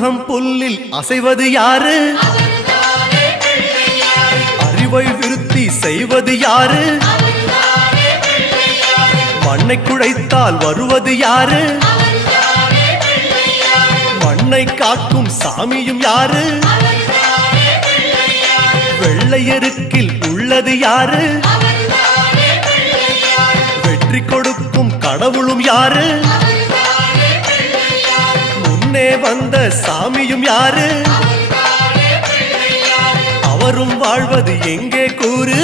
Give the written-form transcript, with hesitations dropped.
முருகம் புல்லில் அசைவது யாரு? அறிவை விருத்தி செய்வது யாரு? மண்ணை குழைத்தால் வருவது யாரு? மண்ணை காக்கும் சாமியும் யாரு? வெள்ளையருக்கில் உள்ளது யாரு? வெற்றி கொடுக்கும் கடவுளும் யாரு? முன்னே வந்த சாமியும் யாரு? அவரும் வாழ்வது எங்கே கூறு?